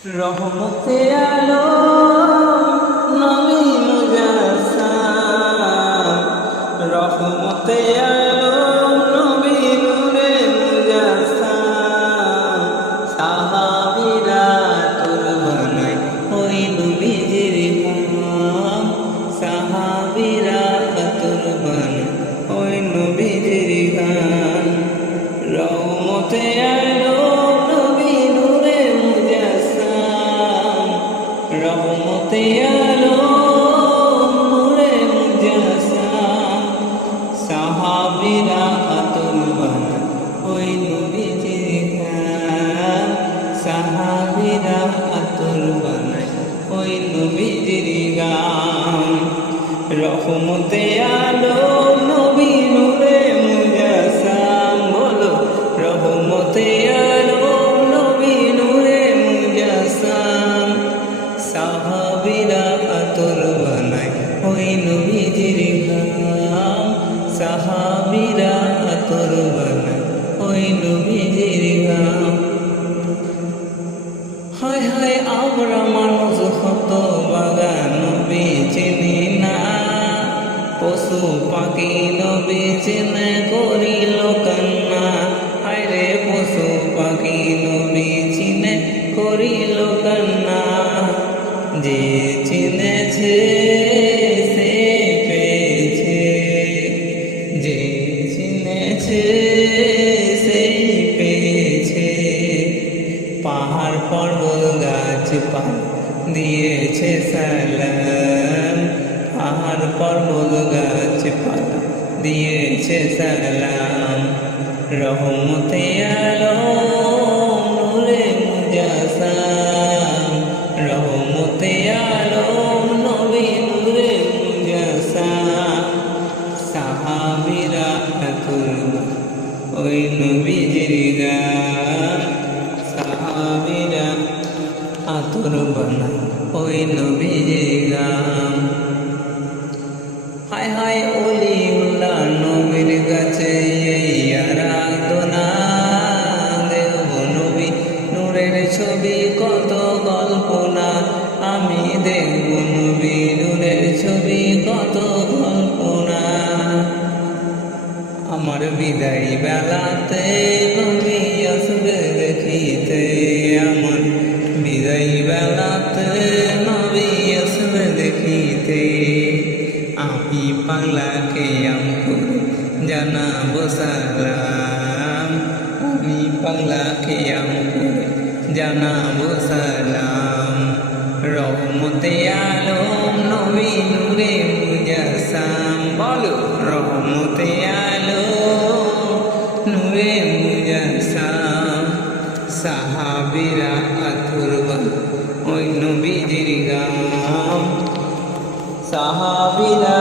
রহমতে আলম নবী মুজাসসাম, রহমতে আলম নবী নূরে মুজাসসাম। সাহাবীরা তোর বানায় ওই নবীজির গান, সাহাবীরা তোর বানায় ওই নবীজির গান। রহমতে আলম নবী নূরে মুজাসসাম, রহমতে আলম নূরে মুজাসসাম। সাহাবীরা আতর বানায় ওই নবীজির গান, সাহাবীরা আতর বানায় ওই নবীজির গান। রহমতে আলম নবী নূরে মুজাসসাম, বলো রহমতে আলম নবী নূরে মুজাসসাম। সাহাবীরা আতর বানায় ওই নবীজির গান, সাহাবীরা আতর বানায় ওই নবীজির গান। হায় হায় আমরা মানুষ হত বাগান নবী চিনি না, পশু পাখি নবী চিনে করিল কান্না। হায় রে পশু পাখি নবী চিনে করিল কান্না। যে চিনেছে সে পেয়েছে, যে চিনেছে সেই পেয়েছে। পাহাড় পর্বত গাছপালা দিয়েছে সালাম, পাহাড় পর্বত গাছপালা দিয়েছে সালাম। রহমতে আলম নূরে মুজাসসাম, রহমতে আলম নবী নূরে মুজাসসাম। সাহাবীরা আতর ওই নবীজির গান, সাহাবীরা আতর বানায় ওই নবীজির গান। হায় হায় ওলিউল্লাহ নবীর কাছে এই আরাধনা, দেখব নবী নূরের ছবি কত কল্পনা। আমি দেখব নবী নূরের ছবি কত কল্পনা। আমার বিদায় বেলাতে নবী আসবে দেখিতে, আমার বিদায় বেলাতে নবী আসবে দেখিতে। আমি পাগলাকে করে জানাবো সালাম, আমি পাগলাকে করে জানাবো সালাম। রহমতে আলম নবী নূরে মুজাসসাম, বলো রহমতে আলম নূরে মুজাসসাম। সাহাবীরা আতর বানায় ওই নবীজির গান, সাহাবীরা